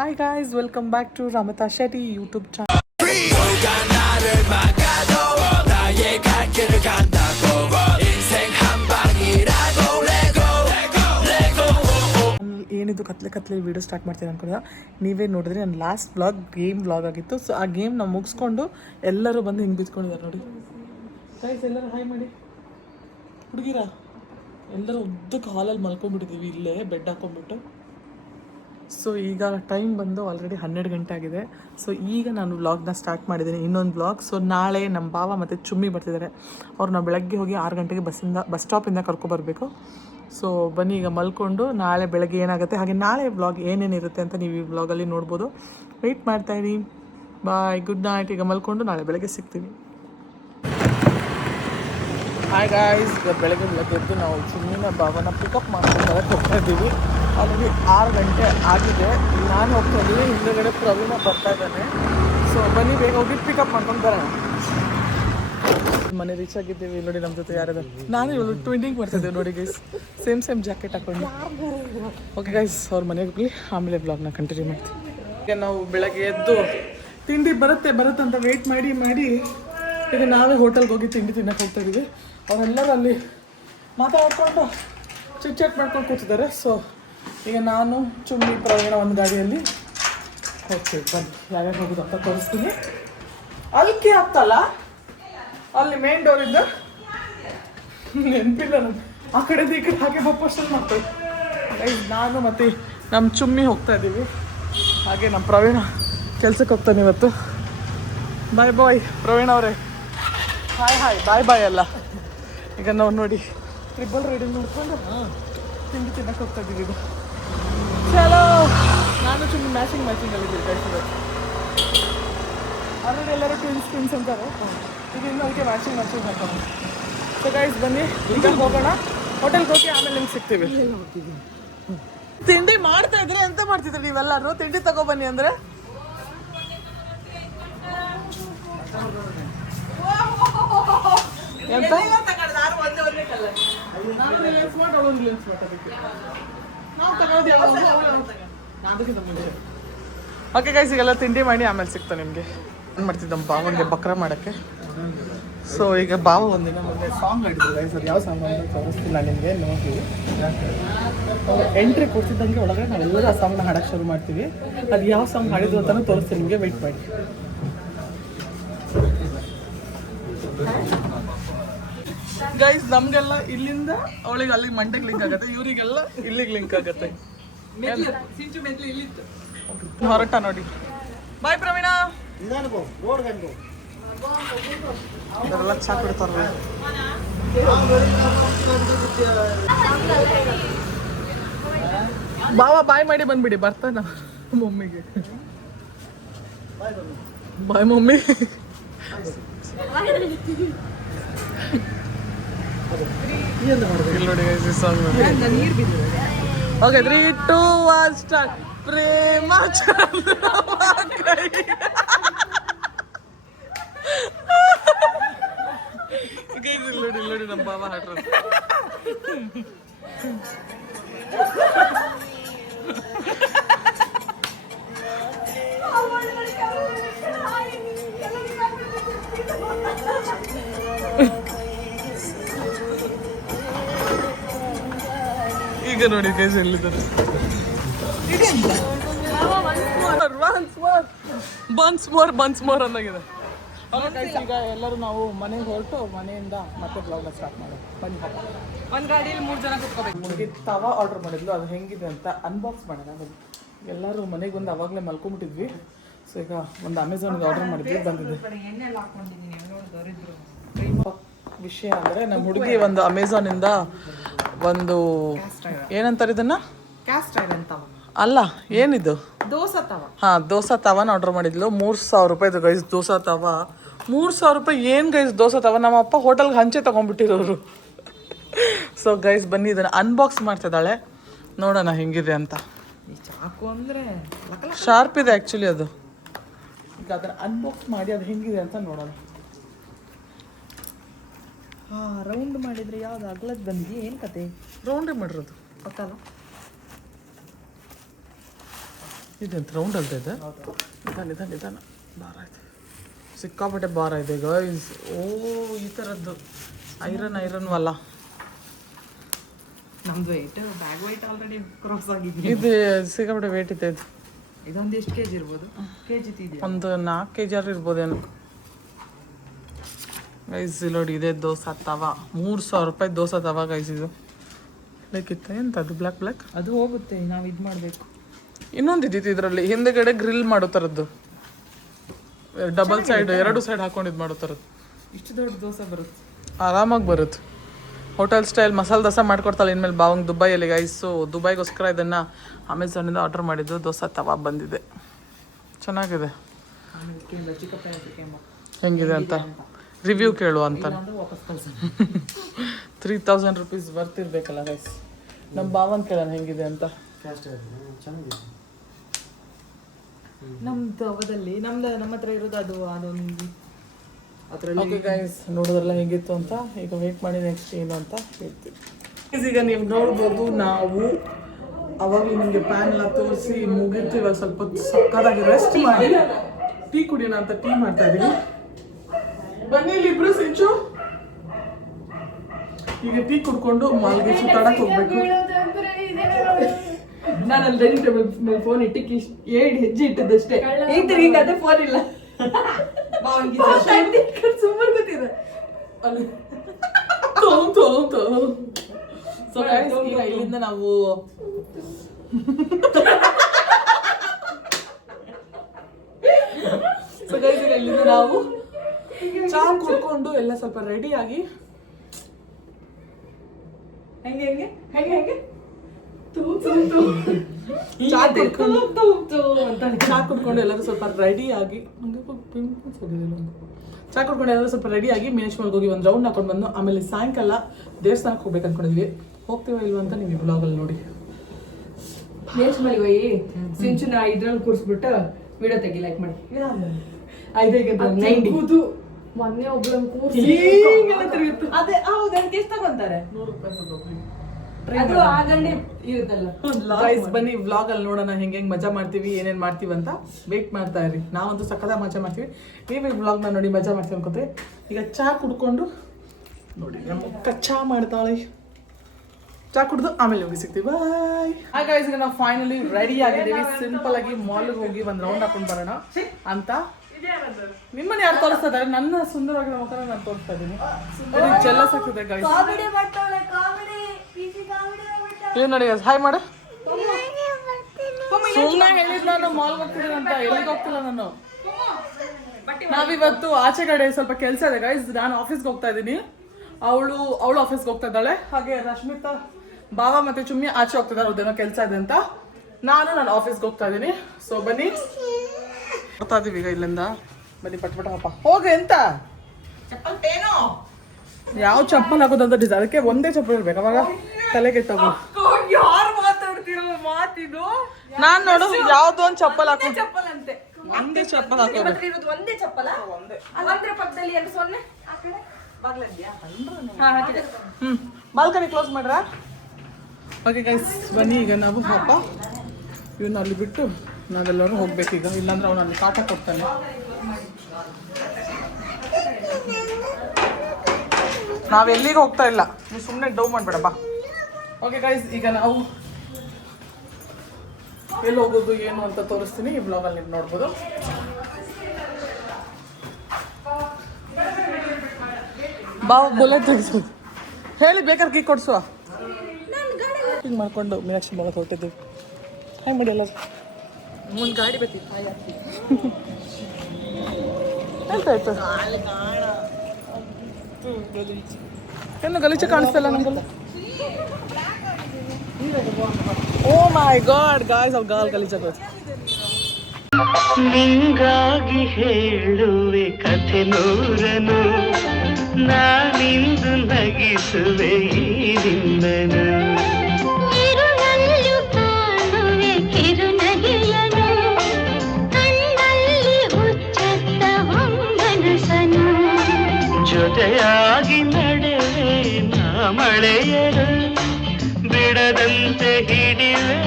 Hi guys, welcome back to Ramata Shetty YouTube channel. ಏನಿದು ಕತ್ಲೆ video start ಮಾಡ್ತೀನಿ ಅನ್ಕೊಂಡ ನೀವೇ ನೋಡಿದ್ರೆ ನನ್ನ ಲಾಸ್ಟ್ ವ್ಲಾಗ್ ಗೇಮ್ ವ್ಲಾಗ್ ಆಗಿತ್ತು. ಸೊ ಆ ಗೇಮ್ ನಾವು ಮುಗಿಸ್ಕೊಂಡು ಎಲ್ಲರೂ ಬಂದು ಹಿಂಗೆ ಬಿತ್ಕೊಂಡಿದ್ದಾರೆ ನೋಡಿ ಗೈಸ್. ಎಲ್ಲರೂ ಹಾಯ್ ಮಾಡಿ ಹುಡುಗಿರ. ಎಲ್ಲರೂ ಉದ್ದಕ್ಕೆ ಹಾಲಲ್ಲಿ ಮಲ್ಕೊಂಡ್ಬಿಟ್ಟಿದ್ದೀವಿ ಇಲ್ಲೇ ಬೆಡ್ ಹಾಕೊಂಡ್ಬಿಟ್ಟು. ಸೊ ಈಗ ಟೈಮ್ ಬಂದು ಆಲ್ರೆಡಿ 12 ಗಂಟೆ ಆಗಿದೆ. ಸೊ ಈಗ ನಾನು ವ್ಲಾಗ್ನ ಸ್ಟಾರ್ಟ್ ಮಾಡಿದ್ದೀನಿ, ಇನ್ನೊಂದು ವ್ಲಾಗ್. ಸೊ ನಾಳೆ ನಮ್ಮ ಭಾವ ಮತ್ತು ಚುಮ್ಮಿ ಬರ್ತಿದ್ದಾರೆ. ಅವ್ರನ್ನ ಬೆಳಗ್ಗೆ ಹೋಗಿ 6 ಗಂಟೆಗೆ ಬಸ್ ಸ್ಟಾಪಿಂದ ಕರ್ಕೊಬರ್ಬೇಕು. ಸೊ ಬನ್ನಿ ಈಗ ಮಲ್ಕೊಂಡು ನಾಳೆ ಬೆಳಗ್ಗೆ ಏನಾಗುತ್ತೆ, ಹಾಗೆ ನಾಳೆ ವ್ಲಾಗ್ ಏನೇನಿರುತ್ತೆ ಅಂತ ನೀವು ಈ ವ್ಲಾಗಲ್ಲಿ ನೋಡ್ಬೋದು. ವೆಯ್ಟ್ ಮಾಡ್ತಾಯಿರಿ. ಬಾಯ್, ಗುಡ್ ನೈಟ್. ಈಗ ಮಲ್ಕೊಂಡು ನಾಳೆ ಬೆಳಗ್ಗೆ ಸಿಗ್ತೀವಿ. ಹಾಯ್ ಗಾಯ್ಸ್, ಈಗ ಬೆಳಗ್ಗೆ ಎದ್ದು ನಾವು ಚುಮ್ಮಿನ ಭಾವನ ಪಿಕಪ್ ಮಾಡ್ಕೊಂಡು ಹೋಗ್ತಾ ಇದ್ದೀವಿ. ಆಲ್ರೆಡಿ 6 ಗಂಟೆ ಆಗಿದೆ. ನಾನು ಹೋಗ್ತಾ ಇದ್ದೀವಿ, ಹಿಂದುಗಡೆ ಪ್ರವೀಣ ಬರ್ತಾ ಇದ್ದಾನೆ. ಸೊ ಬನ್ನಿ ಬೇಗ ಹೋಗಿ ಪಿಕಪ್ ಮಾಡ್ಕೊಂಡು ಬರೋಣ. ಮನೆ ರೀಚ್ ಆಗಿದ್ದೀವಿ. ನೋಡಿ ನಮ್ಮ ಜೊತೆ ಯಾರಿದ್ದಾರೆ. ನಾನು ಇವಳು ಟ್ವಿಂಡಿಂಗ್ ಮಾಡ್ತಿದ್ದೇವೆ ನೋಡಿ ಗೈಸ್, ಸೇಮ್ ಜಾಕೆಟ್ ಹಾಕೊಂಡು. ಓಕೆ ಗೈಸ್, ಅವ್ರ ಮನೆಗೆ ಹೋಗ್ಲಿ, ಆಮೇಲೆ ಬ್ಲಾಗ್ನ ಕಂಟಿನ್ಯೂ ಮಾಡ್ತೀವಿ. ಈಗ ನಾವು ಬೆಳಗ್ಗೆ ಎದ್ದು ತಿಂಡಿ ಬರುತ್ತೆ ಅಂತ ವೆಯ್ಟ್ ಮಾಡಿ ಈಗ ನಾವೇ ಹೋಟೆಲ್ಗೆ ಹೋಗಿ ತಿಂಡಿ ತಿನ್ನಕ್ಕೆ ಹೋಗ್ತಾ ಇದ್ದೀವಿ. ಅವರೆಲ್ಲರೂ ಅಲ್ಲಿ ಮಾತಾಡ್ಕೊಂಡು ಚಿಟ್ ಮಾಡ್ಕೊಂಡು ಕೂತಿದ್ದಾರೆ. ಸೊ ಈಗ ನಾನು ಚುಮ್ಮಿ ಪ್ರವೀಣ ಒಂದು ಗಾಡಿಯಲ್ಲಿ ಹೋಗ್ತೀವಿ. ಬನ್ನಿ ಯಾವ್ಯಾವ ಹೋಗೋದು ಅಂತ ತೋರಿಸ್ತೀನಿ. ಅಲ್ಕಿ ಆಗ್ತಲ್ಲ, ಅಲ್ಲಿ ಮೇನ್ ಡೋರಿಂದ ನೆನಪಿಲ್ಲ ನಮ್ಗೆ. ಆ ಕಡೆದು ಈ ಕಡೆ ಹಾಗೆ ಬಪ್ಪಷ್ಟಲ್ಲಿ ಮಾಡ್ತೀವಿ. ನಾನು ಮತ್ತು ನಮ್ಮ ಚುಮ್ಮಿ ಹೋಗ್ತಾ ಇದ್ದೀವಿ. ಹಾಗೆ ನಮ್ಮ ಪ್ರವೀಣ ಕೆಲ್ಸಕ್ಕೆ ಹೋಗ್ತಾನೆ ಇವತ್ತು. ಬಾಯ್ ಪ್ರವೀಣ ಅವರೇ. ಹಾಯ್ ಬಾಯ್ ಅಲ್ಲ. ಈಗ ನಾವು ನೋಡಿ ಟ್ರಿಬಲ್ ರೈಡಿಂಗ್ ನೋಡ್ಕೊಂಡು ತಿಂಡಿ ತಿನ್ನಕ್ಕೆ ಹೋಗ್ತಾ ಇದ್ದೀವಿ. ಇದು ಚಲೋ. ನಾನು ಚುಮ್ಮಿ ಮ್ಯಾಚಿಂಗಲ್ಲಿದ್ದೀವಿ ಕಳಿಸಿದ್ರು. ಆಲ್ರೆಡಿ ಎಲ್ಲರೂ ಟ್ವಿನ್ಸ್ ಅಂತಾರೆ. ಇದು ಇನ್ನೂ ಅದಕ್ಕೆ ಮ್ಯಾಚಿಂಗ್ ಹಾಕೋಣ. ಸೊ ಗೈಸ್ ಬನ್ನಿ ಈಗ ಹೋಗೋಣ. ಹೋಟೆಲ್ಗೆ ಹೋಗಿ ಆಮೇಲೆ ನಿಮ್ಗೆ ಸಿಗ್ತೀವಿ. ತಿಂಡಿ ಮಾಡ್ತಾ ಇದ್ರೆ ಎಂತ ಮಾಡ್ತಿದ್ರಿ ನೀವೆಲ್ಲರೂ? ತಿಂಡಿ ತಗೊಬನ್ನಿ ಅಂದರೆ ಎಂತ? ಓಕೆ ಗೈಸ್, ಈಗೆಲ್ಲ ತಿಂಡಿ ಮಾಡಿ ಆಮೇಲೆ ಸಿಗ್ತಾ ನಿಮಗೆ. ಏನು ಮಾಡ್ತಿದ್ದ ನಮ್ಮ ಭಾವಂಗೆ ಬಕ್ರ ಮಾಡೋಕ್ಕೆ. ಸೊ ಈಗ ಭಾವ ಒಂದಿನ ಮುಂದೆ ಸಾಂಗ್ ಹಾಡಿದ್ರು ಗೈಸ್. ಅದು ಯಾವ ಸಾಂಗ್ ಅಂತ ತೋರಿಸ್ತೀನಿ ನಾನು ನಿಮಗೆ, ನೋಡ್ತೀವಿ. ಎಂಟ್ರಿ ಕೊಡ್ತಿದ್ದಂಗೆ ಒಳಗಡೆ ನಾವೆಲ್ಲರೂ ಆ ಸಾಂಗ್ನ ಹಾಡೋಕ್ಕೆ ಶುರು ಮಾಡ್ತೀವಿ. ಅದು ಯಾವ ಸಾಂಗ್ ಹಾಡಿದ್ರು ಅಂತಲೂ ತೋರಿಸ್ತೀನಿ ನಿಮಗೆ, ವೆಯ್ಟ್ ಮಾಡಿ. ಗೈಸ್ ನಮಗೆಲ್ಲ ಇಲ್ಲಿಂದ ಅವಳಿಗೆ ಅಲ್ಲಿ ಮಂಡೆಗೆ ಲಿಂಕ್ ಆಗುತ್ತೆ, ಇವರಿಗೆಲ್ಲ ಇಲ್ಲಿಗೆ ಲಿಂಕ್ ಆಗುತ್ತೆ. ಹೊರಟ ನೋಡಿ. ಬಾಯ್ ಪ್ರವೀಣ. ಎಲ್ಲ ಚಾ ಕುಡಿತಾರ. ಬಾವ ಬಾಯ್ ಮಾಡಿ ಬಂದ್ಬಿಡಿ, ಬರ್ತಾನ ಮಮ್ಮಿಗೆ. Bye mummy. Okay 3, 2, 1 start. Prema ನೋಡಿ ನಮ್ಮ ಬಾಬಾ ಹಾಡ್ರ. ಈಗ ನೋಡಿ ಗೈಸ್ ಎಲ್ಲಿದ್ದಾರೆ. ಬನ್ಸ್ ಮೋರ್ ಅನ್ನೋಗಿದೆ. ಈಗ ಎಲ್ಲರೂ ನಾವು ಮನೆಗೆ ಹೊರಟು ಮನೆಯಿಂದ ಮತ್ತೆ ಬ್ಲಾಗ್ನ ಸ್ಟಾರ್ಟ್ ಮಾಡೋದು. ಬನ್ನಿ. ಒಂದು ಗಾಡಿಯಲ್ಲಿ 3 ಜನ ಕೂತ್ಕೋಬೇಕು. ತವಾ ಆರ್ಡರ್ ಮಾಡಿದ್ಲು, ಅದು ಹೆಂಗಿದೆ ಅಂತ ಅನ್ಬಾಕ್ಸ್ ಮಾಡೋಣ. ಎಲ್ಲರೂ ಮನೆಗೆ ಬಂದು ಅವಾಗಲೇ ಮಲ್ಕೊಂಡ್ಬಿಟ್ಟಿದ್ವಿ. ಸೊ ಈಗ ಒಂದು ಅಮೆಝಾನ್ಗೆ ಆರ್ಡರ್ ಮಾಡಿದ್ವಿ, ಬಂದಿದೆ. ವಿಷಯ ಅಂದರೆ ನಮ್ಮ ಹುಡುಗಿ ಒಂದು ಅಮೆಝಾನಿಂದ ಒಂದು ಏನಂತಾರೆ ಇದನ್ನ, ಕ್ಯಾಸ್ಟ್ ಐರನ್ ತವ ಅಲ್ಲ, ಏನಿದು ದೋಸಾ ತವ. ಹಾಂ, ದೋಸಾ ತವಾನ ಆರ್ಡರ್ ಮಾಡಿದ್ಲು. 3,000 ರೂಪಾಯಿದು ಗೈಸ್ ದೋಸಾ ತವ. 3,000 ರೂಪಾಯಿ ಏನು ಗೈಸ್ ದೋಸಾ ತವ? ನಮ್ಮ ಅಪ್ಪ ಹೋಟೆಲ್ಗೆ ಹಂಚೆ ತೊಗೊಂಡ್ಬಿಟ್ಟಿರೋರು. ಸೊ ಗೈಸ್ ಬನ್ನಿ ಇದನ್ನು ಅನ್ಬಾಕ್ಸ್ ಮಾಡ್ತಿದ್ದಾಳೆ, ನೋಡೋಣ ಹೆಂಗಿದೆ ಅಂತ. ಚಾಕು ಅಂದರೆ ಶಾರ್ಪ್ ಇದೆ ಆ್ಯಕ್ಚುಲಿ ಅದು. ಈಗ ಅದನ್ನು ಅನ್ಬಾಕ್ಸ್ ಮಾಡಿ ಅದು ಹೆಂಗಿದೆ ಅಂತ ನೋಡೋಣ. ರೌಂಡ್ ಮಾಡಿದರೆ ಯಾವ್ದು ಅಗ್ಲದ್ದು ಬಂದಿದೆ? ಏನು ಕತೆ? ರೌಂಡೇ ಮಾಡಿರೋದು ಗೊತ್ತಲ್ಲ. ಇದೆಂತ ರೌಂಡ್ ಅಂತ ಇದೆ. ನಿಧಾನ ಭಾರ ಇದೆ, ಸಿಕ್ಕಾಪಟ್ಟೆ ಭಾರ ಇದೆ ಗೈಸ್. ಓ ಈ ಥರದ್ದು ಐರನ್ ವಲ್ಲ. ನಮ್ದು weight bag weight already cross ಆಗಿದೆ. ಇದು ಸಿಕ್ಕಾಪಟ್ಟೆ ವೇಟ್ ಇದೆ. ಇದು ಇದೊಂದು ಎಷ್ಟು ಕೆಜಿ ಇರ್ಬೋದು? ಕೆಜಿ ಇದೆಯಾ? ಒಂದು 4 kg ಇರ್ಬೋದೇನು ಗೈಸ್. ನೋಡಿ ಇದೆ ದೋಸೆ ತವಾ, 300 ರೂಪಾಯಿ ದೋಸೆ ತವಾ ಗೈಸ್. ಇದು ಬೇಕಿತ್ತ ಎಂತದ್ದು ಬ್ಲ್ಯಾಕ್ ಅದು ಹೋಗುತ್ತೆ, ನಾವು ಇದು ಮಾಡಬೇಕು. ಇನ್ನೊಂದು ಇದ್ದಿತ್ತು ಇದರಲ್ಲಿ, ಹಿಂದೆಗಡೆ ಗ್ರಿಲ್ ಮಾಡೋ ಥರದ್ದು, ಡಬಲ್ ಸೈಡ್ 2 ಸೈಡ್ ಹಾಕೊಂಡು ಇದು ಮಾಡೋ ಥರದ್ದು. ಇಷ್ಟು ದೊಡ್ಡ ದೋಸೆ ಬರುತ್ತೆ, ಆರಾಮಾಗಿ ಬರುತ್ತೆ. ಹೋಟೆಲ್ ಸ್ಟೈಲ್ ಮಸಾಲೆ ದೋಸೆ ಮಾಡ್ಕೊಡ್ತಾಳೆ ಇನ್ಮೇಲೆ ಬಾವಂಗೆ ದುಬೈಯಲ್ಲಿ ಗೈಸ್. ಸೊ ದುಬೈಗೋಸ್ಕರ ಇದನ್ನು ಅಮೆಝಾನಿಂದ ಆರ್ಡರ್ ಮಾಡಿದ್ದು. ದೋಸೆ ತವಾ ಬಂದಿದೆ, ಚೆನ್ನಾಗಿದೆ. ಹೆಂಗಿದೆ ಅಂತ ರಿವ್ಯೂ ಕೇಳು ಅಂತ. 3000 ರೂಪೀಸ್ ವರ್ತ್ ಇರಬೇಕಲ್ಲ ಗೈಸ್. ನಮ್ಮ ಭಾವನ್ ಕೇಳೋಣ ಹೆಂಗಿದೆ ಅಂತ. ನಮ್ದು ಅವದಲ್ಲಿ ನಮ್ಮ ಹತ್ರ ಇರೋದು ಅದೊಂದು ಅದರಲ್ಲಿ. ಓಕೆ ಗೈಸ್, ನೋಡೋದ್ರಲ್ಲ ಹೇಗಿತ್ತು ಅಂತ. ಈಗ ವೇಟ್ ಮಾಡಿ ನೆಕ್ಸ್ಟ್ ಏನು ಅಂತ ಹೇಳ್ತೀವಿ. ಈಗ ನೀವು ನೋಡ್ಬೋದು, ನಾವು ಅವಾಗ ನಿಮಗೆ ಪ್ಯಾನ್ ಎಲ್ಲ ತೋರಿಸಿ ಮುಗಿತು. ಇವಾಗ ಸ್ವಲ್ಪ ಸಕ್ಕದಾಗಿ ರೆಸ್ಟ್ ಮಾಡಿ ಟೀ ಕುಡಿಯೋಣ ಅಂತ ಟೀ ಮಾಡ್ತಾ ಇದೀವಿ. ಬನ್ನಿ ಇಲ್ಲಿ ಇಬ್ರು ಸಿಂಚು. ಈಗ ಟೀ ಕುಡ್ಕೊಂಡು ಮಾಲ್ಗೆ ಸುತ್ತಾಡಕ್ ಹೋಗ್ಬೇಕು. ನಾನು ಅಲ್ಲಿ ಡೈನಿಂಗ್ ಟೇಬಲ್ ಮೇಲೆ ಫೋನ್ ಇಟ್ಟಿಕ್ಕೆ 7 ಹೆಜ್ಜೆ ಇಟ್ಟದಷ್ಟೇ. ಈಗ ಅದೇ ಫೋನ್ ಇಲ್ಲ. ಸುಮ್ಮನೆ ಗೊತ್ತಿದೆ ಅಲ್ಲಿ. ಸೊ ಈಗ ಇಲ್ಲಿಂದ ನಾವು ಇಲ್ಲಿಂದ ನಾವು ಚಾ ಕುಡ್ಕೊಂಡು ಎಲ್ಲ ಸ್ವಲ್ಪ ರೆಡಿ ಆಗಿ ಚಾ ಕುಡ್ಕೊಂಡು ಎಲ್ಲರೂ ಸ್ವಲ್ಪ ರೆಡಿ ಆಗಿ ಮೀನೇಶ್ವರ್ಗೆ ಹೋಗಿ ಒಂದು ರೌಂಡ್ ಹಾಕೊಂಡು ಬಂದು ಆಮೇಲೆ ಸಾಯಂಕಾಲ ದೇವಸ್ಥಾನಕ್ಕೆ ಹೋಗ್ಬೇಕು ಅನ್ಕೊಂಡಿದ್ವಿ. ಹೋಗ್ತೀವ ಇಲ್ವಾ ಅಂತ ನೀವು ಬ್ಲಾಗಲ್ಲಿ ನೋಡಿ. ಮೀನೇಶ್ವರಿಗೆ ಹೋಗಿ ಸಿಂಚುನ ಇದ್ರಲ್ಲಿ ಕೂರಿಸ್ಬಿಟ್ಟು ವಿಡಿಯೋ ತೆಗಿ, ಲೈಕ್ ಮಾಡಿ. ಮೊನ್ನೆ ಒಬ್ಳು ಕೂರಿಸಿ ಅದೇ ಹೌದು, ಅದಕ್ಕೆ ಎಷ್ಟು ತಗೊಂತಾರೆ? 100 ರೂಪಾಯಿ. ಅದು ಆಗಂಡೆ ಇರುತ್ತಲ್ಲ. ಗೈಸ್ ಬನ್ನಿ ವ್ಲಾಗ್ ಅಲ್ಲಿ ನೋಡೋಣ ಹೆಂಗೆ ಮಜಾ ಮಾಡ್ತೀವಿ, ಏನೇನ್ ಮಾಡ್ತೀವಿ ಅಂತ. ವೇಟ್ ಮಾಡ್ತಾ ಇರಿ. ನಾವಂತೂ ಸಕ್ಕದ ಮಜಾ ಮಾಡ್ತೀವಿ. ನೀವು ವ್ಲಾಗ್ ನ ನೋಡಿ ಮಜಾ ಮಾಡ್ತೀವಿ ಅನ್ಕೋತೀವಿ. ಈಗ ಚಾ ಕುಡ್ಕೊಂಡು ನೋಡಿ ನಮ್ಮ ಚಾ ಮಾಡ್ತಾಳೆ. ಚಾ ಕುಡ್ದು ಆಮೇಲೆ ಹೋಗಿ ಸಿಗ್ತೀವಿ. ಬಾಯ್. ಗೈಸ್, ಈಗ ನಾವು ಫೈನಲಿ ರೆಡಿ ಆಗಿದ್ದೀವಿ. ಸಿಂಪಲ್ ಆಗಿ ಮಾಲ್ಗೆ ಹೋಗಿ ಒಂದು ರೌಂಡ್ ಹಾಕೊಂಡು ಬರೋಣ ಅಂತ. ನಿಮ್ಮನ್ನ ಯಾರು ತೋರಿಸ್ತಾ ಇದ್ದಾರೆ? ನನ್ನ ಸುಂದರವಾಗಿರೋ ಮುಖನ ನಾನು ತೋರಿಸ್ತಾ ಇದ್ದೀನಿ. ಜೆಲ್ಲಸ್ ಆಗ್ತದೆ ಗೈಸ್. ಏನ್ ನೋಡಿ ಹಾಯ್ ಮಾಡು. ಸುಮ್ಮನೆ ಹೇಳಿದ್ ನಾನು ಮಾಲ್ಗೆ ಹೋಗ್ತಿದ್ದೀನಿ ಅಂತ. ಎಲ್ಲಿಗೆ ಹೋಗ್ತಿಲ್ಲ ನಾನು. ನಾವಿವತ್ತು ಆಚೆ ಕಡೆ ಸ್ವಲ್ಪ ಕೆಲಸ ಇದೆ ಗೈಸ್. ನಾನು ಆಫೀಸ್ಗೆ ಹೋಗ್ತಾ ಇದ್ದೀನಿ, ಅವಳು ಆಫೀಸ್ಗೆ ಹೋಗ್ತಾ ಇದ್ದಾಳೆ. ಹಾಗೆ ರಶ್ಮಿತಾ, ಭಾವ ಮತ್ತೆ ಚುಮ್ಮಿ ಆಚೆ ಹೋಗ್ತಿದ್ದಾರೆ, ಅವ್ರದ್ದೇನೋ ಕೆಲಸ ಇದೆ ಅಂತ. ನಾನು ಆಫೀಸ್ಗೆ ಹೋಗ್ತಾ ಇದ್ದೀನಿ. ಸೊ ಬನ್ನಿ, ಬರ್ತಾ ಇದೀವಿ ಈಗ ಇಲ್ಲಿಂದ. ಬನ್ನಿ ಪಟ್ಪಟ ಹಪ್ಪ ಹೋಗಿ. ಎಂತ ಯಾವ ಚಪ್ಪಲ್ ಹಾಕೋದಂತ ಡಿಸೈನ್, ಅದಕ್ಕೆ ಒಂದೇ ಚಪ್ಪಲ್ ಇರ್ಬೇಕು, ಅವಾಗ ತಲೆಗೆ ತಗೋ. ಯಾರು ಮಾತಾಡ್ತಿರೋ ಮಾತಿದು? ನಾನ್ ನೋಡು ಯಾವ್ದೋ ಒಂದ್ ಚಪ್ಪಲ್ ಹಾಕೋ. ಚಪ್ಪಲ್ ಅಂತೆ, ಒಂದೇ ಚಪ್ಪಲ್ ಹಾಕೋದು. ಇರೋದು ಒಂದೇ ಚಪ್ಪಲ. ಅಲ್ಲಂದ್ರೆ ಪಕ್ಕದಲ್ಲಿ 2 ಸೊನ್ನೆ ಆ ಕಡೆ ಬಾಗ್ಲದ್ಯಾ? ಬಾಲ್ಕನಿ ಕ್ಲೋಸ್ ಮಾಡ್ರ. ಓಕೆ ಗೈಸ್, ಬನ್ನಿ ಈಗ ನಾವು ಪಾಪ ಇವನ್ನ ಅಲ್ಲಿ ಬಿಟ್ಟು ನಾವೆಲ್ಲರೂ ಹೋಗ್ಬೇಕೀಗ. ಇಲ್ಲಾಂದ್ರೆ ಅವನು ಅಲ್ಲಿ ಕಾಟ ಕೊಡ್ತಾನೆ. ನಾವೆಲ್ಲಿಗೆ ಹೋಗ್ತಾ ಇಲ್ಲ, ನೀವು ಸುಮ್ಮನೆ ಡೌ ಮಾಡ್ಬೇಡ ಬಾ. ಓಕೆ ಗೈಸ್, ಈಗ ನಾವು ಎಲ್ಲಿ ಹೋಗೋದು ಏನು ಅಂತ ತೋರಿಸ್ತೀನಿ. ಈ ಬ್ಲಾಗಲ್ಲಿ ನೀವು ನೋಡ್ಬೋದು. ಬಾ ಬುಲೆಟ್ ತೆಗಿಸೋದು ಹೇಳಿ, ಬೇಕಾದ್ರೆ ಕೀ ಕೊಡ್ಸುವ. ಹಿಂಗೆ ಮಾಡ್ಕೊಂಡು ಮೀನಾಕ್ಷಿ ಭಾಗ ಹೊರಟಿದ್ದೀವಿ. ಹಾಯ್ ಮಾಡಿ ಎಲ್ಲ. ಮುಂದೆ ಗಾಡಿ ಬರ್ತಿತ್ತು, ಹಾಯ್ ಆಗ್ತಿತ್ತು. ಎಂತಾಯ್ತು? ಏನು ಗಲೀಜೆ ಕಾಣಿಸ್ತಲ್ಲ ನಮಗೆಲ್ಲ. ಓ ಮೈ ಗಾಡ್ ಗಾಯ್ಸ್, ಅವ್ರು ಗಾಲ್ ಗಲೀಜಾಗೋದು. ನಿಂಗಾಗಿ ಹೇಳುವೆ ಕಥೆ ನೂರನು, ನಾನಿಂದು ನಗಿಸುವೆ ಈ ನಿನ್ನನು. ಜೊತೆಯಾಗಿ ನಡೆವೆ ನಾ ಮಳೆಯರು, ಬಿಡದಂತೆ ಹಿಡಿವೆ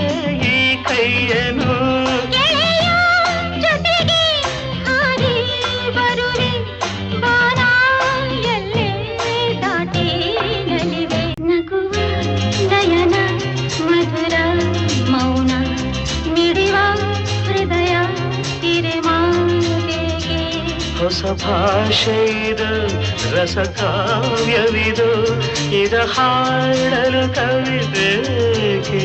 ಈ ಕೈಯನು. ಹೊಸ ಭಾಷೆ ಇದು ರಸ ಕಾವ್ಯವಿದು ಇದ ಹಾಡಲು ಕವಿಬೇಕೆ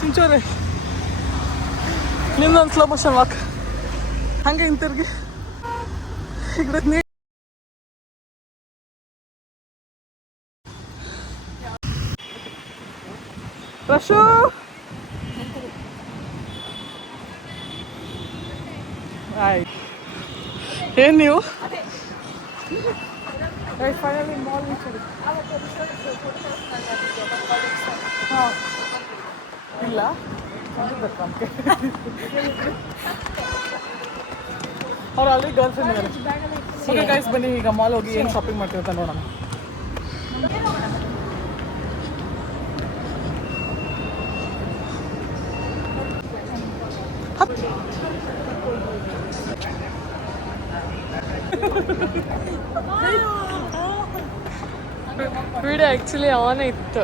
ಸಿಂಚೋರೆ ನಿಮ್ದೊಂದು ಸ್ಲೋ ಮೋಷನ್ ವಾಕ್ ಹಂಗೆ ಹಿಂತಿರ್ಗಿ ಈಗ ನೀ ರಶು ಆಯ್ತು ಏನು ನೀವು ಫೈನಲಿ ಮಾಲ್ ಹಾಂ ಇಲ್ಲ ಅವ್ರು ಆಲ್ರೆಡಿ ಗರ್ಲ್ ಫ್ರೆಂಡ್ ಇದ್ದಾರೆ ಓಕೆ ಗೈಸ್ ಬನ್ನಿ ಈಗ ಮಾಲ್ ಹೋಗಿ ಏನು ಶಾಪಿಂಗ್ ಮಾಡ್ತೀವಿ ಅಂತ ನೋಡೋಣ ವಿಡಿಯೋ ಆ್ಯಕ್ಚುಲಿ ಆನ್ ಇತ್ತು.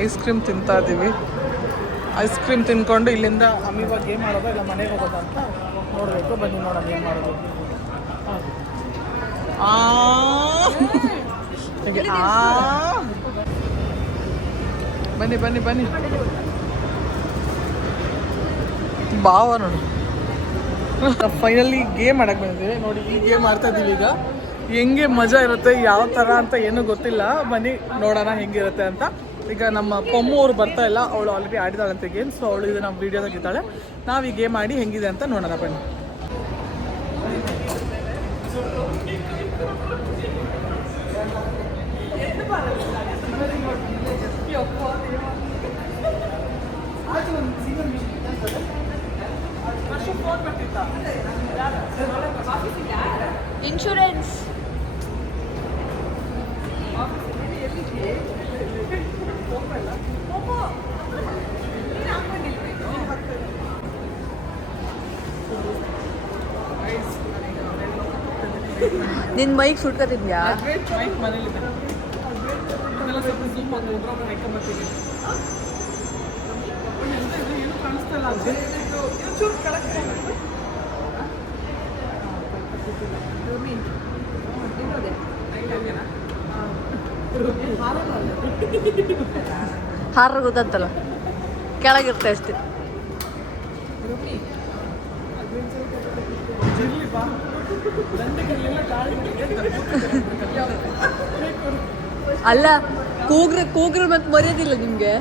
ಐಸ್ ಕ್ರೀಮ್ ತಿಂತಾ ಇದ್ದೀವಿ. ಐಸ್ ಕ್ರೀಮ್ ತಿನ್ಕೊಂಡು ಇಲ್ಲಿಂದ ಅಮೀವಾಗ ಗೇಮ್ ಮಾಡೋದು ಇಲ್ಲ ಮನೆಗೆ ಹೋಗೋದು ಅಂತ ನೋಡಬೇಕು. ಬನ್ನಿ ನೋಡೋಣ ಏನು ಮಾಡೋದು. ಬನ್ನಿ ಬನ್ನಿ ಬನ್ನಿ ಬಾವ ನೋಡಿ. ಫೈನಲಿ ಗೇಮ್ ಆಡಕ್ಕೆ ಬಂದಿದ್ದೀವಿ ನೋಡಿ. ಈ ಗೇಮ್ ಆಡ್ತಾ ಇದ್ದೀವಿ. ಈಗ ಹೆಂಗೆ ಮಜಾ ಇರುತ್ತೆ ಯಾವ ಥರ ಅಂತ ಏನೂ ಗೊತ್ತಿಲ್ಲ. ಬನ್ನಿ ನೋಡೋಣ ಹೆಂಗಿರುತ್ತೆ ಅಂತ. ಈಗ ನಮ್ಮ ಪಮ್ಮು ಅವ್ರು ಬರ್ತಾ ಇಲ್ಲ, ಅವಳು ಆಲ್ರೆಡಿ ಆಡಿದಾಳಂತೆ ಗೇಮ್. ಸೊ ಅವಳು ಇದು ನಮ್ಮ ವೀಡಿಯೋದಾಗ ಇದ್ದಾಳೆ. ನಾವು ಈ ಗೇಮ್ ಆಡಿ ಹೆಂಗಿದೆ ಅಂತ ನೋಡೋಣ ಬನ್ನಿ. ಇನ್ಶೂರೆನ್ಸ್ ನಿನ್ನ ಮೈಕ್ ಸುಟ್ಕೋತಿದ್ಯಾ? ಹಾರ ಗೊತ್ತಂತಲ್ಲ, ಕೆಳಗಿರ್ತೆ ಅಷ್ಟೇ. ಅಲ್ಲ ಕೂಗ್ರೆ ಮತ್ತೆ ಮರ್ಯಾದಿಲ್ಲ ನಿಮ್ಗೆ.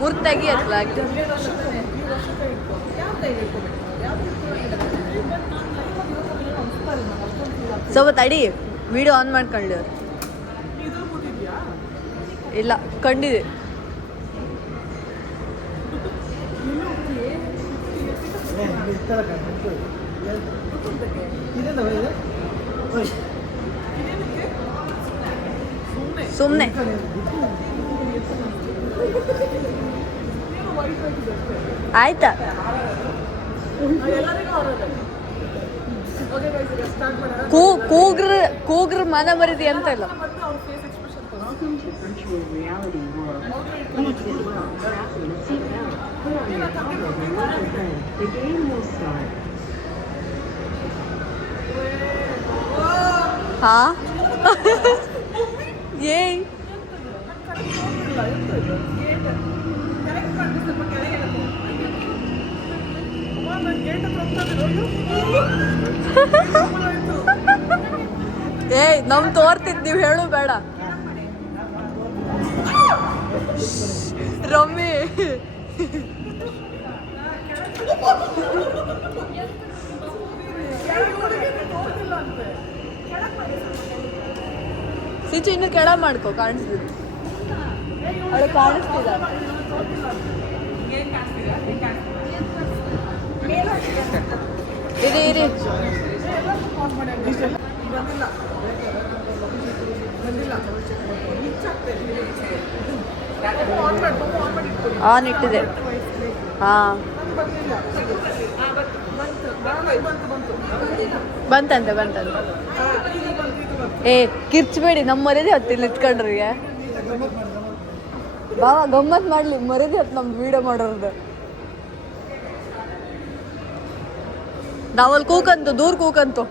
ಮುರ್ತಾಗಿ ಅಲ್ಲ ಸ್ವಲ್ಪ ತಡಿ, ವಿಡಿಯೋ ಆನ್ ಮಾಡ್ಕೊಳ್ಳಿ. ಇಲ್ಲ ಕಂಡಿದೆ. ಸುಮ್ಮನೆ ಆಯ್ತಾ? ಕೂಗ್ರ ಮನ ಮರಿದಿ ಅಂತ ಇಲ್ಲ. ಹಾ ಏಯ್ ಏಯ್ ನಮ್ ತೋರ್ತಿದ್ ನೀವು ಹೇಳು ಬೇಡ. ರಮ್ಮಿ ಸಿಚು ಇನ್ನು ಕೆಳ ಮಾಡ್ಕೊ, ಕಾಣಿಸ್ತಿದೆ. ಅವಳು ಕಾಣಿಸ್ತಿಲ್ಲ. ಇರಿ ಆನ್ ಮಾಡಿ ಬಂದಿಲ್ಲ ಬಂದಿಲ್ಲ ಆನ್ ಮಾಡಿ ಇಟ್ಕೊಳ್ಳಿ. ಆನ್ ಇಟ್ಟಿದೆ. ಹಾಂ ಬಂದಿಲ್ಲ ಬಂತಂತೆ ಏ ಕಿರ್ಚ್ಬೇಡಿ, ನಮ್ಮ ಮರ್ಯಾದೆ ಹೊತ್ತು ಇಲ್ಲಿ ಇಟ್ಕೊಂಡ್ರಿ. ಬಾವ ಗಮ್ಮತ್ ಮಾಡ್ಲಿ, ಮರ್ಯಾದೆ ಹೊತ್ತು ನಮ್ದು ವಿಡಿಯೋ ಮಾಡೋರ್ದು. ನಾವಲ್ಲಿ ಕೂಕಂತು ದೂರ ಕೂಕಂತು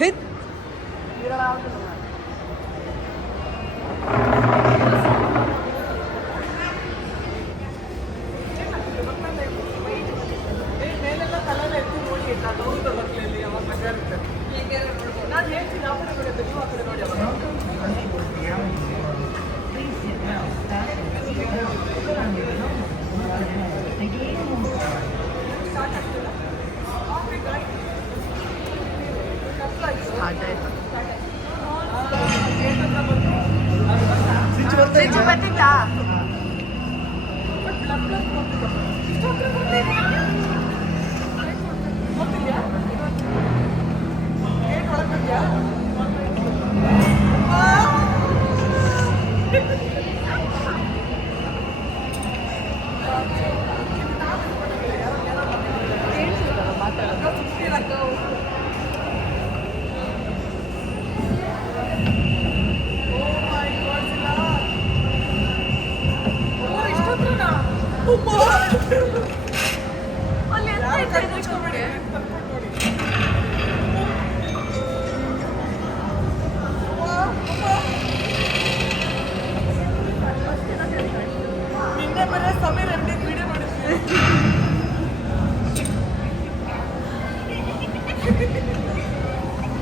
ಹಿತ್ ಮೇಲೆಲ್ಲ ತಲೆಲ್ಲ ಎತ್ತಿ ನೋಡಿ ನಾನು ಬರಲಿ ಅವಾಗ ಮಜಾ ಇರುತ್ತೆ. ನಾನು ಹೇಳ್ತೀನಿ ಆ ಕಡೆ ನೋಡಿ ನೀವು ಆ ಕಡೆ ನೋಡಿ ಅವಾಗ. ಬರ್ತಿತ್ತಾ ನಿನ್ನೆ ಬರೋ ಸಮೀರ್ ಅಂಗಡಿ ವಿಡಿಯೋ ಮಾಡಿದ್ವಿ.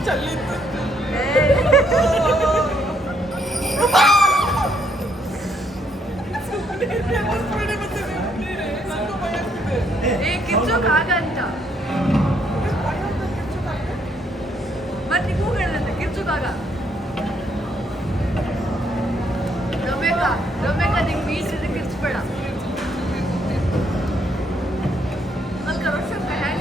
ಚಲ್ಲಿತ್ತು ಕಿರ್ಚೋಕ್ ಆಗಂತ ಮತ್ತೆ ಕೂಗಳಂತೆ ಕಿರ್ಚೋಕಾಗ. ರಮ್ಯಕ್ಕ ನಿಂಗೆ ಬೀಚ್ ಇದೆ, ಕಿರ್ಚ್ಬೇಡ. ಅಲ್ಲಿ ಕರೋಷನ್ ಹ್ಯಾಂಗ್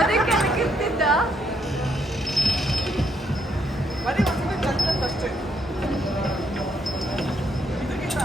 ಅದಕ್ಕೆ ಕಿರ್ತಿದ್ದ. ಬರೀ ಒಂದ್ಸಲ ಕಲ್ತಂತ ಅಷ್ಟೇ. ಇದಕ್ಕಿಂತ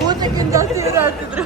ಕೂತಕ್ಕಿಂತ ಜಾಸ್ತಿ ಆಗ್ತಿದ್ರು.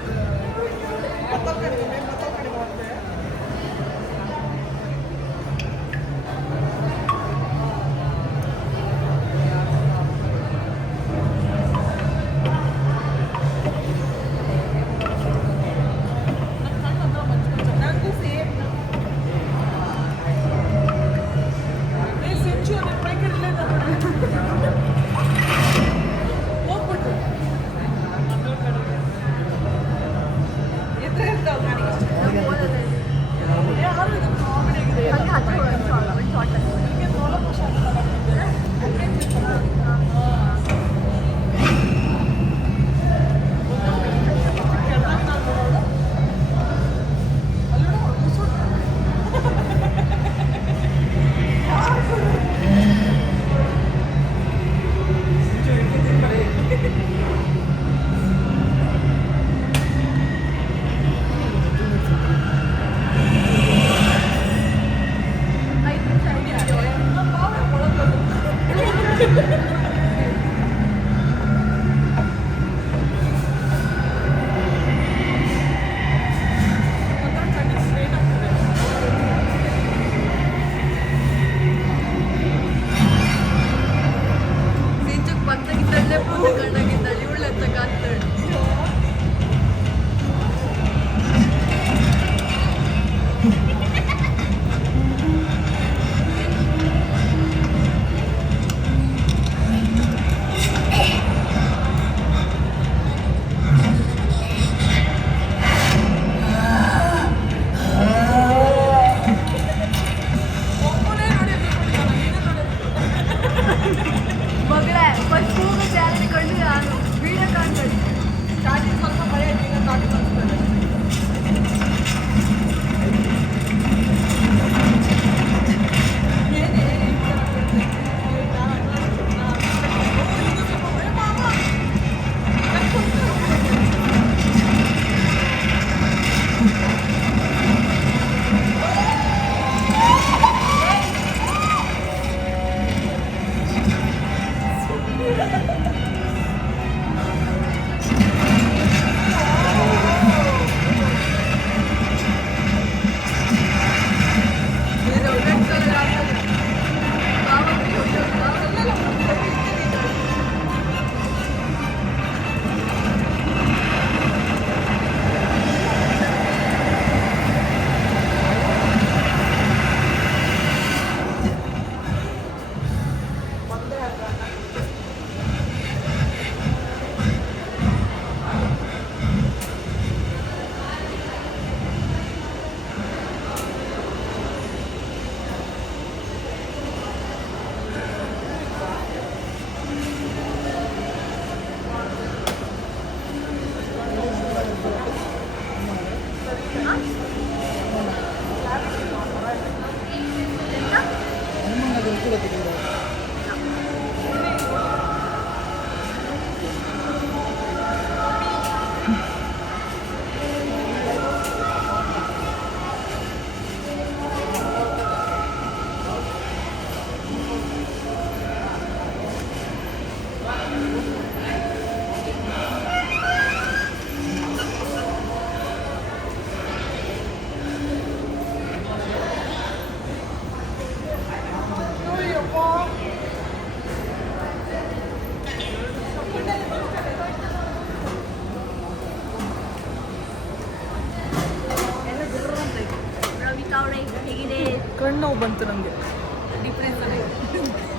ಕಣ್ಣು ಬಂತು ನನಗೆ.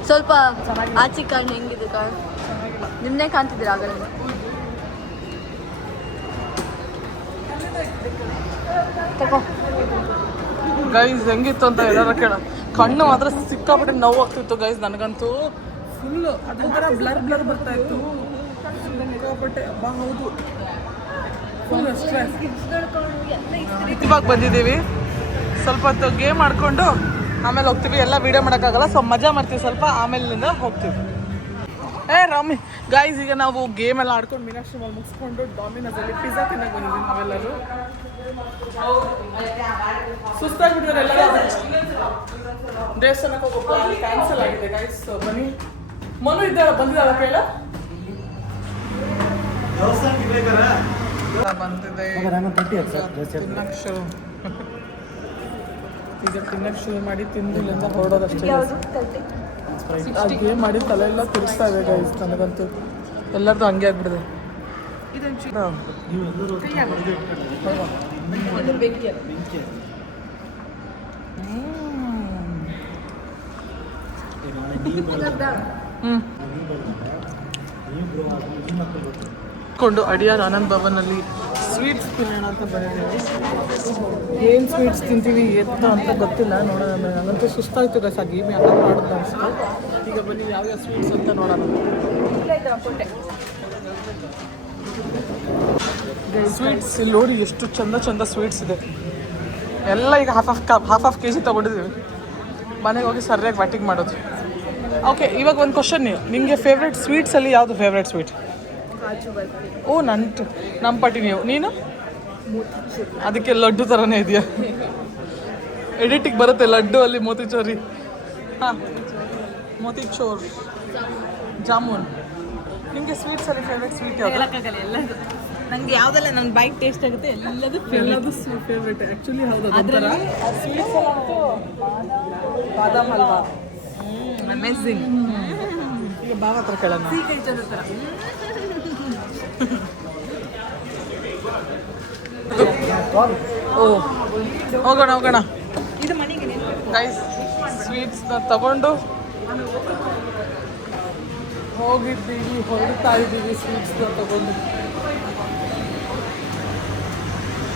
ಸ್ವಲ್ಪ ಆಚೆ ಕಣ್ಣು ಹೆಂಗಿದೆ ಕಣ್ಣು ನಿನ್ನೆ ಕಾಣ್ತಿದ್ದೀರ ಆಗಲೇ. ತಗೋ ಗೈಸ್ ಹೆಂಗಿತ್ತು ಅಂತ ಎಲ್ಲರ ಕೇಳ. ಕಣ್ಣು ಮಾತ್ರ ಸಿಕ್ಕಾಪಟ್ಟೆ ನೋವು ಆಗ್ತಿತ್ತು ಗೈಸ್ ನನಗಂತೂ. ಫುಲ್ಲು ಅದೊಂಥರ ಬ್ಲರ್ ಬರ್ತಾ ಇತ್ತು ಸಿಕ್ಕಾಪಟ್ಟೆ. ಹೌದು ಫುಲ್ ಸ್ಟ್ರೆಸ್. ಇವಾಗ ಬಂದಿದ್ದೀವಿ, ಸ್ವಲ್ಪ ಹೊತ್ತು ಗೇಮ್ ಆಡ್ಕೊಂಡು ಆಮೇಲೆ ಹೋಗ್ತೀವಿ. ಎಲ್ಲ ವೀಡಿಯೋ ಮಾಡೋಕ್ಕಾಗಲ್ಲ, ಸೊ ಮಜಾ ಮಾಡ್ತೀವಿ ಸ್ವಲ್ಪ, ಆಮೇಲಿಂದ ಹೋಗ್ತೀವಿ. ರಾಮಿ ಗೈಸ್, ಈಗ ನಾವು ಗೇಮ್ ಎಲ್ಲ ಆಡ್ಕೊಂಡು ಮೀನಾಕ್ಷಿ ಮಾಲ್ ಮುಗಿಸ್ಕೊಂಡು ಡಾಮಿನೋಸಲ್ಲಿ ಪಿಜ್ಜಾ ತಿನ್ನಕ್ಕೆ ಬಂದಿದ್ದೀವಿ ನಾವೆಲ್ಲರೂ. ಸುಸ್ತಾಗ್ಬಿಟ್ಟಿದ್ದಾರೆ ಎಲ್ಲರೂ. ದೇವಸ್ಥಾನಕ್ಕೆ ಹೋಗೋ ಪ್ಲಾನ್ ಕ್ಯಾನ್ಸಲ್ ಆಗಿದೆ ಗೈಸ್. ಬನ್ನಿ, ಮನು ಇದ್ದಾಳ, ಬಂದಿದ್ದಾಳ ಕೇಳ. ಬಂದಿದೆ ತಿನ್ನಕ್ಕೆ ಶುರು. ಈಗ ತಿನ್ನಕ್ಕೆ ಶುರು ಮಾಡಿ ತಿಂದು ಇಲ್ಲಿಂದ ಹೊರಡೋದಷ್ಟೇ. ಗೇಮ್ ಮಾಡಿ ತಲೆ ಎಲ್ಲ ತಿರುಗ್ತಾ ಇದೆ ಗೈಸ್ ನನಗಂತೂ. ಎಲ್ಲರದು ಹಂಗೆ ಆಗ್ಬಿಡಿದೆ. ಕೊಂಡು ಅಡಿಯಾರ್ ಆನಂದ್ ಭವನಲ್ಲಿ ಸ್ವೀಟ್ಸ್ ತಿನ್ನೋಣ ಅಂತ ಬಂದಿದ್ದೀವಿ. ಏನು ಸ್ವೀಟ್ಸ್ ತಿಂತೀವಿ ಎತ್ತ ಅಂತ ಗೊತ್ತಿಲ್ಲ, ನೋಡೋಣ. ನನಗಂತೂ ಸುಸ್ತಾಯ್ತು ಗೈಸ್ ಆ ಗೇಮ್ ಯಾಕಂದ್ರೆ ಮಾಡೋದು ಅನಿಸ್ತು. ಈಗ ಬನ್ನಿ ಯಾವ್ಯಾವ ಸ್ವೀಟ್ಸ್ ಅಂತ ನೋಡೋಣ. ಸ್ವೀಟ್ಸ್ ಇಲ್ಲಿ ನೋಡಿ ಎಷ್ಟು ಚಂದ ಸ್ವೀಟ್ಸ್ ಇದೆ. ಎಲ್ಲ ಈಗ ಹಾಫ್ KG ತೊಗೊಂಡಿದ್ದೀವಿ. ಮನೆಗೆ ಹೋಗಿ ಸರಿಯಾಗಿ ಬ್ಯಾಟಿಂಗ್ ಮಾಡೋದು. ಓಕೆ, ಇವಾಗ ಒಂದು ಕ್ವಶನ್. ನಿಮಗೆ ಫೇವ್ರೆಟ್ ಸ್ವೀಟ್ಸಲ್ಲಿ ಯಾವುದು ಫೇವ್ರೆಟ್ ಸ್ವೀಟ್? ಓ ನಮ್ಮ ಪಟ್ಟಿ ನೀನು ಅದಕ್ಕೆ ಲಡ್ಡು ಥರನೇ ಇದೆಯಾ? ಎಡಿಟಿಗೆ ಬರುತ್ತೆ ಲಡ್ಡು ಅಲ್ಲಿ ಮೋತಿಚೂರಿ. ಹಾಂ, ಮೋತಿಚೂರ್ ಜಾಮೂನ್. ನಿಮಗೆ ಸ್ವೀಟ್ಸಲ್ಲಿ ಫೇವ್ರೆಟ್ ಸ್ವೀಟ್ ಯಾವುದು? ಎಲ್ಲದು ನನಗೆ ಯಾವುದೆಲ್ಲ ನನ್ನ ಬೈಕ್ ಟೇಸ್ಟ್ ಆಗುತ್ತೆ ಎಲ್ಲದು ಫೇವ್ರೆಟ್ ಆ್ಯಕ್ಚುಲಿ. ಹೌದು, ಅದರ ಸ್ವೀಟ್ಸ್ ಅಂತೂ ಬಾದಾಮ್ ಹಲ್ವಾ ಅಮೇಝಿಂಗ್. ಈಗ ಬಾವ ಹತ್ರ ಕೇಳೋಣ. ಓ ಹೋಗೋಣ ಗೈಸ್. ಸ್ವೀಟ್ಸ್ನ ತಗೊಂಡು ಹೋಗಿದ್ದೀವಿ, ಹೊರಡ್ತಾ ಇದ್ದೀವಿ ಸ್ವೀಟ್ಸ್ನ ತಗೊಂಡು.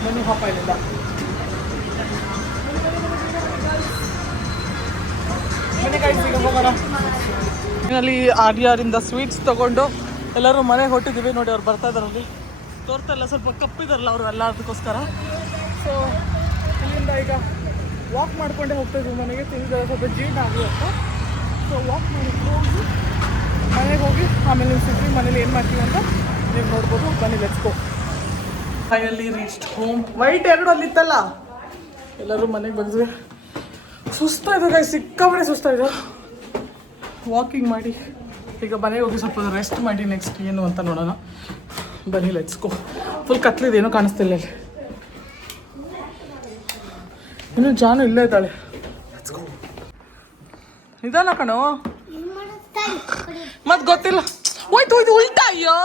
ಮನೆ ಹಾಪ ಇಲ್ಲಿಂದ ಮನೆ ಗೈಸ್. ಈಗ ಹೋಗೋಣ. ಅಲ್ಲಿ ಆರ್ಯಾರಿಂದ ಸ್ವೀಟ್ಸ್ ತಗೊಂಡು ಎಲ್ಲರೂ ಮನೆಗೆ ಹೊಟ್ಟಿದ್ದೀವಿ. ನೋಡಿ ಅವ್ರು ಬರ್ತಾ ಇದ್ದಾರಲ್ಲಿ, ತೋರ್ತಾ ಇಲ್ಲ, ಸ್ವಲ್ಪ ಕಪ್ಪಿದಾರಲ್ಲ ಅವರು ಎಲ್ಲ ಅದಕ್ಕೋಸ್ಕರ. ಸೊ ಇಲ್ಲಿಂದ ಈಗ ವಾಕ್ ಮಾಡ್ಕೊಂಡೇ ಹೋಗ್ತಾ ಇದ್ವಿ ಮನೆಗೆ. ತಿಂದಿದ್ದಾರೆ ಸ್ವಲ್ಪ ಜೀರ್ಣ ಆಗಲಿ ಅಂತ. ಸೊ ವಾಕ್ ಮಾಡಿ ಹೋಗಿ ಮನೆಗೆ ಹೋಗಿ ಆಮೇಲೆ ನೀವು ಸಿಗ್ತೀವಿ. ಮನೇಲಿ ಏನು ಮಾಡ್ತೀವಿ ಅಂತ ನೀವು ನೋಡ್ಬೋದು. ಬನ್ನಿ, let's go. Finally reached home. White ಎರಡು ಅಲ್ಲಿತ್ತಲ್ಲ, ಎಲ್ಲರೂ ಮನೆಗೆ ಬಂದ್ವಿ. ಸುಸ್ತಾಯಿದೆ ಗೈಸ್, ಸಿಕ್ಕಾಪಟ್ಟೆ ಸುಸ್ತಾಯಿದೆ ವಾಕಿಂಗ್ ಮಾಡಿ. ಈಗ ಮನೆಗೆ ಹೋಗಿ ಸ್ವಲ್ಪ ರೆಸ್ಟ್ ಮಾಡಿ ನೆಕ್ಸ್ಟ್ ಏನು ಅಂತ ನೋಡೋಣ. ಬನ್ನಿ, ಲೆಟ್ಸ್ ಗೋ. ಫುಲ್ ಕತ್ಲಿದೆ, ಏನೂ ಕಾಣಿಸ್ತಿಲ್ಲ ಇಲ್ಲಿ. ಇನ್ನು ಜಾನು ಇಲ್ಲೇ ಇದ್ದಾಳೆ. Let's go. ನಿಧಾನ ಕಣೋ, ಮತ್ತೆ ಗೊತ್ತಿಲ್ಲ. ಹೋಯ್ತು ಉಲ್ಟಾ. ಅಯ್ಯೋ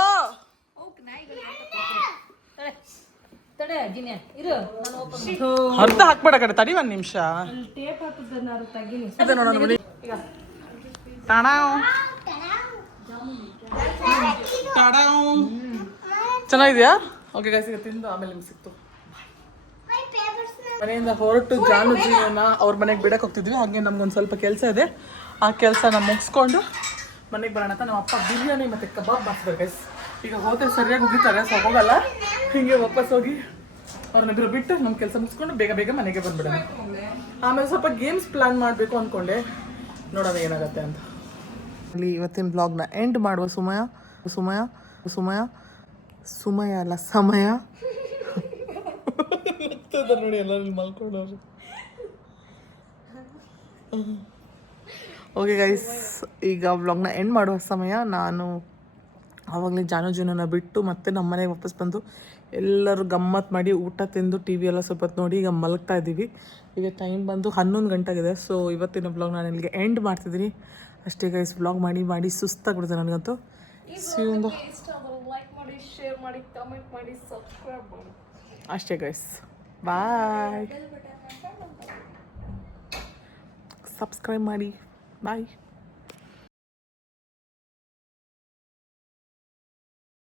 ಅರ್ಧ ಹಾಕ್ಬೇಡ ಕಡೆ, ತಡಿ ಒಂದು ನಿಮಿಷ. ನೋಡೋಣ ಬನ್ನಿ. ಚೆನ್ನಾಗಿದೆಯಾ? ಓಕೆ ಗೈಸ್, ಈಗ ತಿಂದು ಆಮೇಲೆ ನಿಮ್ಗೆ ಸಿಕ್ತು. ಮನೆಯಿಂದ ಹೊರಟು ಜಾನುಜಿನ ಅವ್ರ ಮನೆಗೆ ಬಿಡಕ್ಕೆ ಹೋಗ್ತಿದ್ವಿ. ಹಾಗೆ ನಮ್ಗೊಂದು ಸ್ವಲ್ಪ ಕೆಲಸ ಇದೆ, ಆ ಕೆಲಸನ ಮುಗಿಸ್ಕೊಂಡು ಮನೆಗೆ ಬರೋಣ ಅಂತ ನಮ್ಮ ಅಪ್ಪ ಬಿರಿಯಾನಿ ಮತ್ತು ಕಬಾಬ್ ಮಾಡ್ತಾರೆ ಗೈಸ್. ಈಗ ಹೋದ್ರೆ ಸರಿಯಾಗಿ ಮುಗಿತಾರೆ, ಸೊ ಹೋಗಲ್ಲ. ಹೀಗೆ ವಾಪಸ್ ಹೋಗಿ ಅವ್ರನ್ನಿಬ್ರು ಬಿಟ್ಟು ನಮ್ಮ ಕೆಲಸ ಮುಗಿಸ್ಕೊಂಡು ಬೇಗ ಮನೆಗೆ ಬಂದ್ಬಿಡೋಣ. ಆಮೇಲೆ ಸ್ವಲ್ಪ ಗೇಮ್ಸ್ ಪ್ಲ್ಯಾನ್ ಮಾಡಬೇಕು ಅಂದ್ಕೊಂಡೆ, ನೋಡೋಣ ಏನಾಗುತ್ತೆ ಅಂತ. ಅಲ್ಲಿ ಇವತ್ತಿನ ಬ್ಲಾಗ್ನ ಎಂಡ್ ಮಾಡುವ ಸಮಯ ನೋಡಿ ಎಲ್ಲ ಮಲ್ಕೊಂಡವ್ರು. ಓಕೆ ಗೈಸ್, ಈಗ ವ್ಲಾಗ್ನ ಎಂಡ್ ಮಾಡುವ ಸಮಯ. ನಾನು ಆವಾಗಲೇ ಜಾನುಜಿನ ಬಿಟ್ಟು ಮತ್ತೆ ನಮ್ಮ ಮನೆಗೆ ವಾಪಸ್ ಬಂದು ಎಲ್ಲರೂ ಗಮ್ಮತ್ತು ಮಾಡಿ ಊಟ ತಿಂದು ಟಿ ವಿ ಎಲ್ಲ ಸ್ವಲ್ಪ ಹೊತ್ತು ನೋಡಿ ಈಗ ಮಲಗ್ತಾ ಇದ್ದೀವಿ. ಈಗ ಟೈಮ್ ಬಂದು 11 ಗಂಟೆ ಆಗಿದೆ. ಸೊ ಇವತ್ತಿನ ಬ್ಲಾಗ್ ನಾನು ಇಲ್ಲಿಗೆ ಎಂಡ್ ಮಾಡ್ತಿದ್ದೀನಿ ಅಷ್ಟೇ ಗೈಸ್. ಬ್ಲಾಗ್ ಮಾಡಿ ಸುಸ್ತಾಗ್ಬಿಡುತ್ತೆ ನನಗಂತೂ. ಶೇರ್ ಮಾಡಿ, ಕಮೆಂಟ್ ಮಾಡಿ, ಸಬ್ಸ್ಕ್ರೈಬ್ ಮಾಡಿ ಅಷ್ಟೇ ಗೈಸ್. ಬಾಯ್. ಸಬ್ಸ್ಕ್ರೈಬ್ ಮಾಡಿ. ಬಾಯ್.